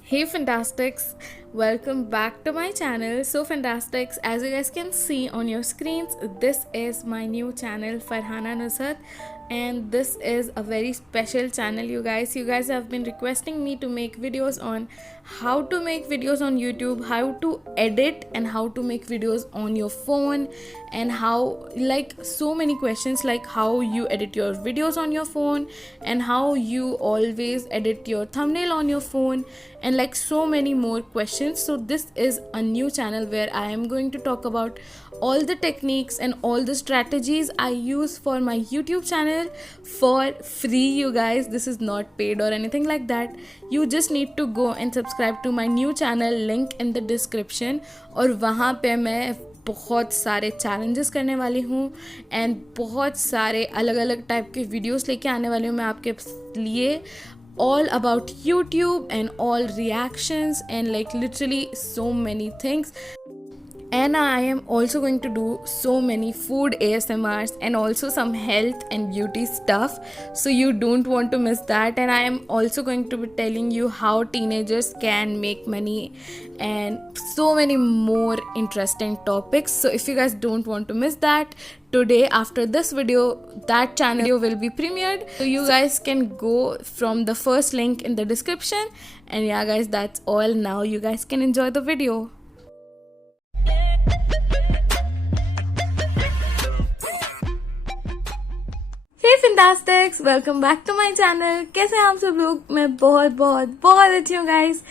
Hey Fantastics, welcome back to my channel. So Fantastics, as you guys can see on your screens, this is my new channel Farhana Nusrat, and this is a very special channel. You guys have been requesting me to make videos on how to make videos on YouTube, how to edit and how to make videos on your phone, and how, like, so many questions, like how you edit your videos on your phone and how you always edit your thumbnail on your phone, and like so many more questions. So this is a new channel where I am going to talk about all the techniques and all the strategies I use for my YouTube channel for free. You guys, this is not paid or anything like that. You just need to go and subscribe to my new channel, link in the description. और वहाँ पे मैं बहुत सारे challenges करने वाली हूँ and बहुत सारे अलग अलग टाइप के वीडियोस लेके आने वाली हूँ मैं आपके लिए, all about YouTube and all reactions and like literally so many things. And I am also going to do so many food ASMRs and also some health and beauty stuff, so you don't want to miss that. And I am also going to be telling you how teenagers can make money and so many more interesting topics. So if you guys don't want to miss that, today after this video that channel will be premiered, so you guys can go from the first link in the description. And yeah guys, that's all. Now you guys can enjoy the video. Hey Fantastics, welcome back to my channel. कैसे हैं आप सब लोग? मैं बहुत बहुत बहुत अच्छी हूँ guys.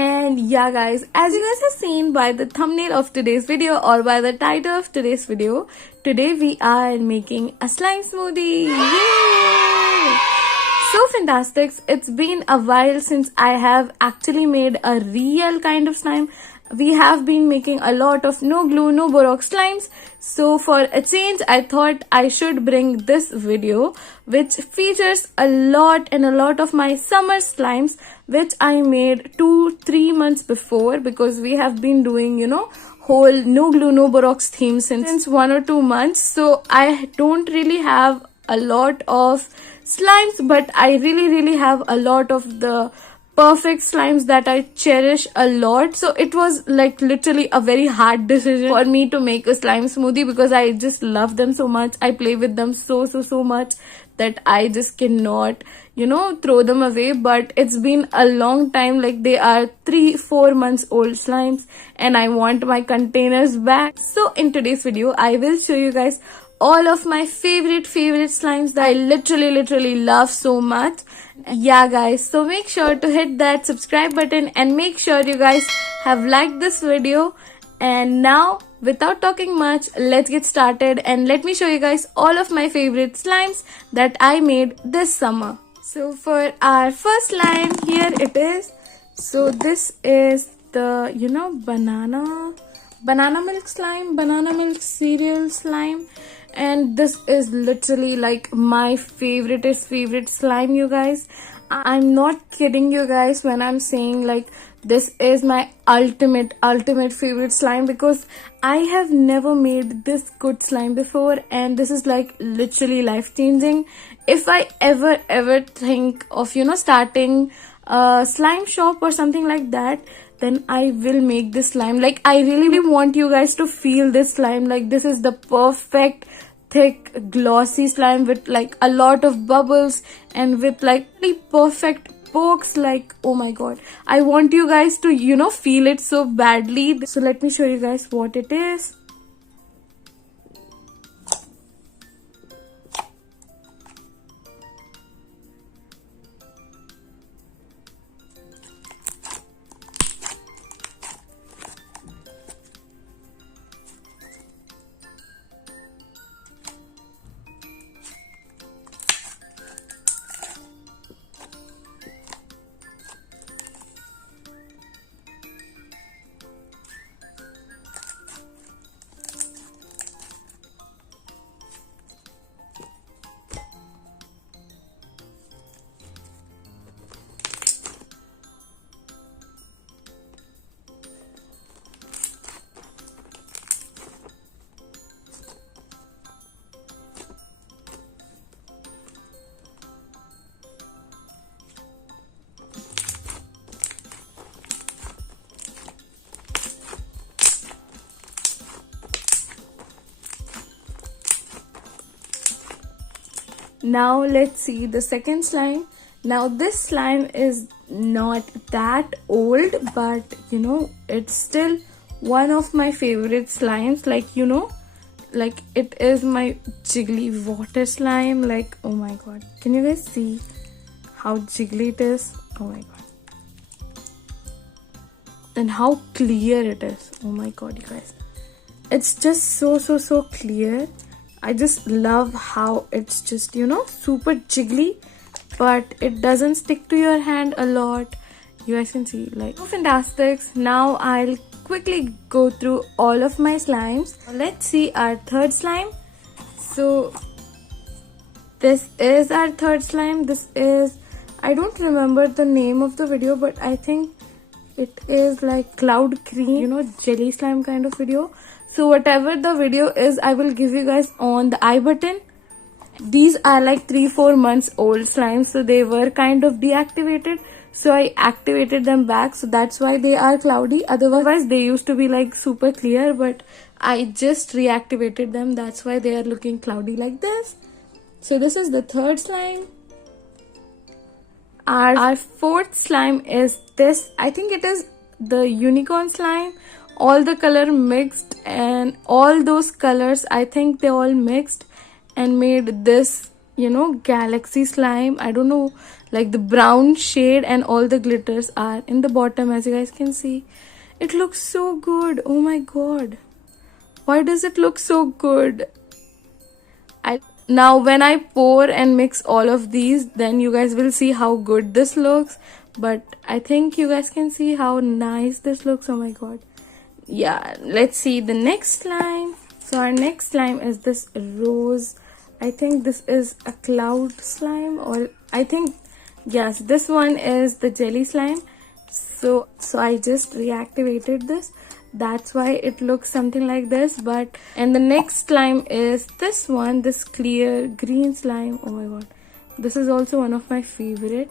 And yeah guys, as you guys have seen by the thumbnail of today's video or by the title of today's video, today we are making a slime smoothie. Yay! So Fantastics, it's been a while since I have actually made a real kind of slime. We have been making a lot of no glue, no borax slimes. So for a change, I thought I should bring this video which features a lot of my summer slimes which I made 2-3 months before, because we have been doing, whole no glue, no borax theme since 1 or 2 months. So I don't really have a lot of slimes, but I really have a lot of the perfect slimes that I cherish a lot. So it was like literally a very hard decision for me to make a slime smoothie, because I just love them so much. I play with them so much that I just cannot, throw them away. But it's been a long time, like they are 3-4 months old slimes and I want my containers back. So in today's video, I will show you guys all of my favorite slimes that I literally love so much. Yeah guys, so make sure to hit that subscribe button and make sure you guys have liked this video. And now without talking much, let's get started and let me show you guys all of my favorite slimes that I made this summer. So for our first slime, here it is. So this is the banana milk slime, banana milk cereal slime. And this is literally like my favorite slime, you guys. I'm not kidding you guys when I'm saying like this is my ultimate favorite slime, because I have never made this good slime before, and this is like literally life changing. If I ever think of starting a slime shop or something like that, then I will make this slime. Like I really want you guys to feel this slime. Like this is the perfect thick glossy slime with like a lot of bubbles and with like really perfect pokes. Like, oh my god, I want you guys to feel it so badly. So let me show you guys what it is. Now let's see the second slime. Now this slime is not that old, but you know, it's still one of my favorite slimes. Like, you know, like it is my jiggly water slime. Like, oh my god, can you guys see how jiggly it is? Oh my god. And how clear it is. Oh my god, you guys. It's just so clear. I just love how it's just, you know, super jiggly, but it doesn't stick to your hand a lot. You guys can see, like, so fantastic. Now I'll quickly go through all of my slimes. Let's see our third slime. So this is our third slime. This is, I don't remember the name of the video, but I think it is like cloud cream, you know, jelly slime kind of video. So whatever the video is, I will give you guys on the I button. These are like 3-4 months old slimes, so they were kind of deactivated, so I activated them back, so that's why they are cloudy. Otherwise they used to be like super clear, but I just reactivated them, that's why they are looking cloudy like this. So this is the third slime. Our fourth slime is this. I think it is the unicorn slime. All the color mixed, and all those colors, I think they all mixed and made this, you know, galaxy slime. I don't know, like the brown shade, and all the glitters are in the bottom, as you guys can see. It looks so good. Oh my god, why does it look so good? Now when I pour and mix all of these, then you guys will see how good this looks. But I think you guys can see how nice this looks. Oh my god. Yeah, let's see the next slime. So our next slime is this rose. I think this is a cloud slime, or I think, yes, this one is the jelly slime. So I just reactivated this, that's why it looks something like this. But and the next slime is this one, this clear green slime. Oh my god, this is also one of my favorite,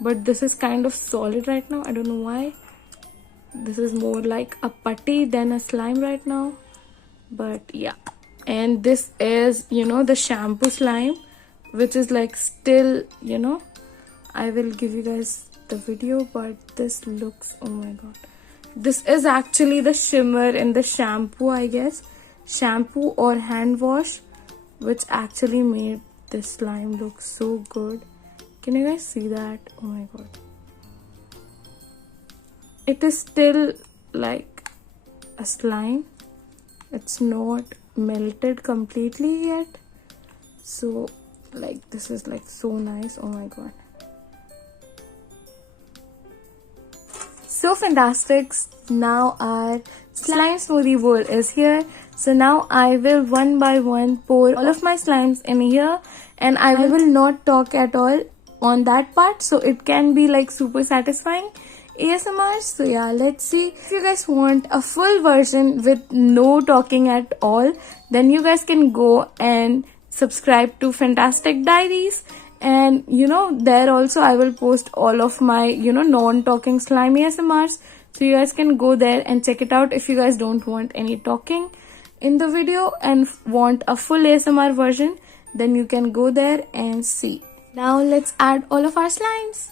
but this is kind of solid right now. I don't know why. This is more like a putty than a slime right now, but yeah. And this is, you know, the shampoo slime, which is like still, you know, I will give you guys the video, but this looks, oh my god, this is actually the shimmer in the shampoo, I guess, shampoo or hand wash, which actually made this slime look so good. Can you guys see that? Oh my god, it is still like a slime, it's not melted completely yet. So like this is like so nice. Oh my god, so fantastic. Now our slime smoothie bowl is here. So now I will one by one pour all of my slimes in here, and I will not talk at all on that part, so it can be like super satisfying ASMR. So yeah, let's see. If you guys want a full version with no talking at all, then you guys can go and subscribe to Fantastic Diaries. And you know, there also I will post all of my, you know, non-talking slime ASMRs, so you guys can go there and check it out. If you guys don't want any talking in the video and want a full ASMR version, then you can go there and see. Now let's add all of our slimes.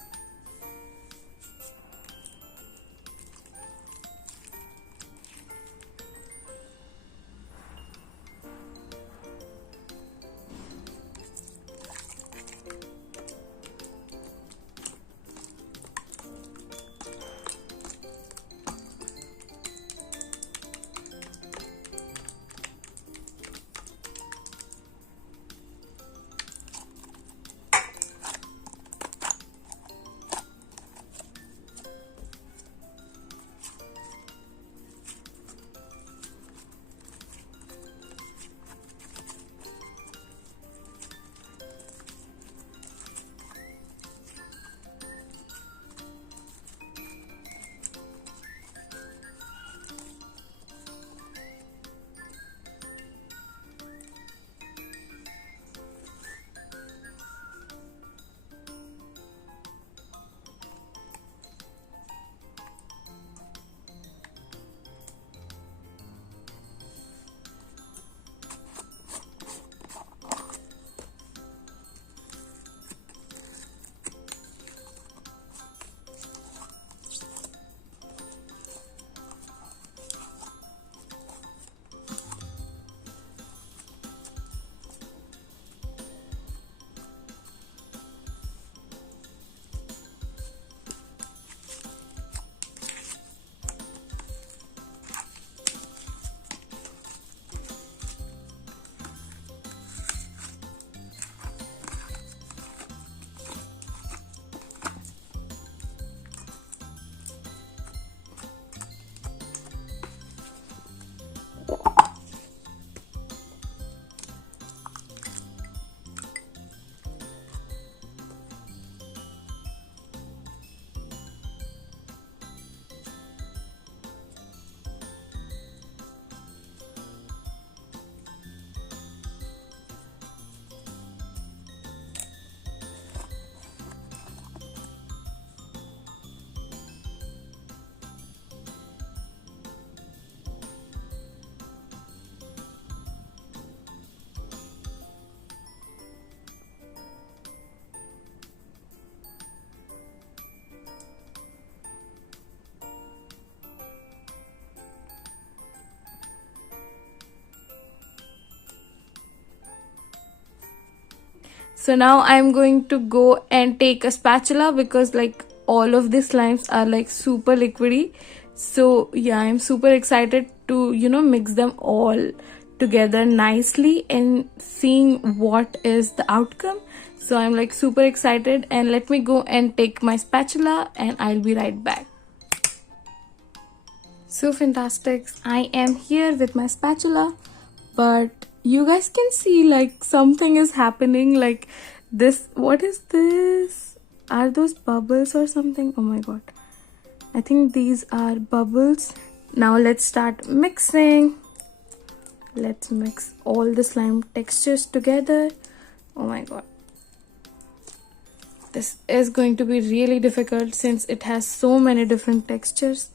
So now I'm going to go and take a spatula because like all of these slimes are like super liquidy. So yeah, I'm super excited to mix them all together nicely and seeing what is the outcome. So I'm like super excited, and let me go and take my spatula and I'll be right back. So fantastics, I am here with my spatula, but you guys can see like something is happening like this. What is this? Are those bubbles or something? Oh my god, I think these are bubbles. Now let's start mixing. Let's mix all the slime textures together. Oh my god, this is going to be really difficult since it has so many different textures.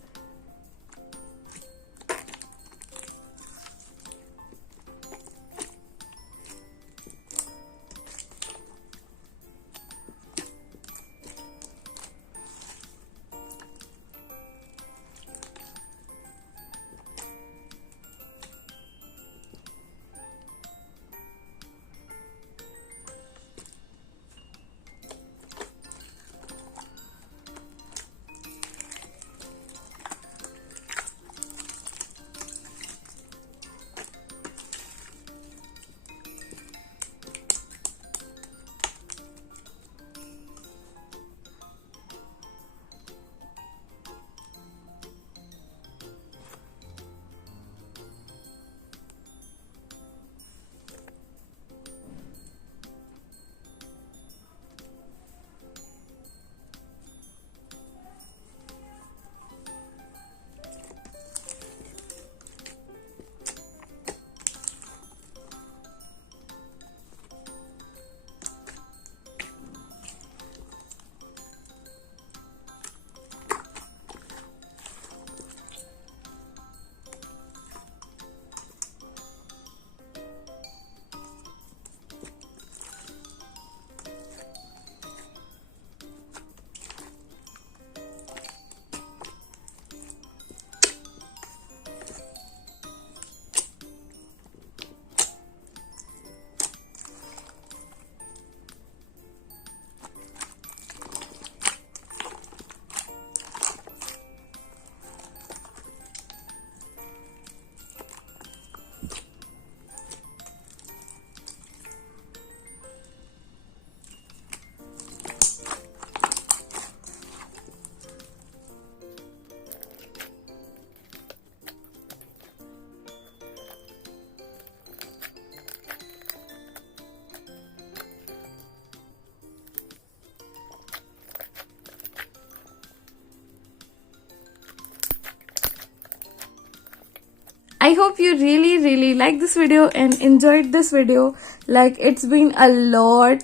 I hope you really like this video and enjoyed this video. Like, it's been a lot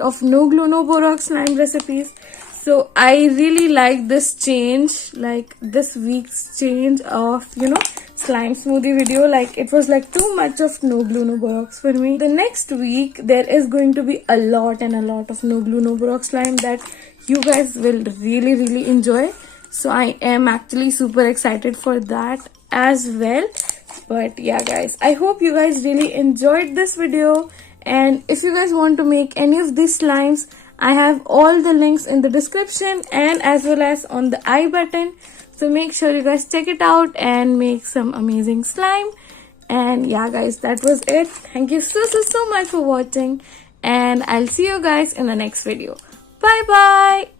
of no glue no borax slime recipes. So I really like this change, like this week's change of slime smoothie video. Like, it was like too much of no glue no borax for me. The next week there is going to be a lot of no glue no borax slime that you guys will really enjoy. So I am actually super excited for that as well. But yeah guys, I hope you guys really enjoyed this video, and if you guys want to make any of these slimes, I have all the links in the description and as well as on the I button. So make sure you guys check it out and make some amazing slime. And yeah guys, that was it. Thank you so much for watching, and I'll see you guys in the next video. Bye bye.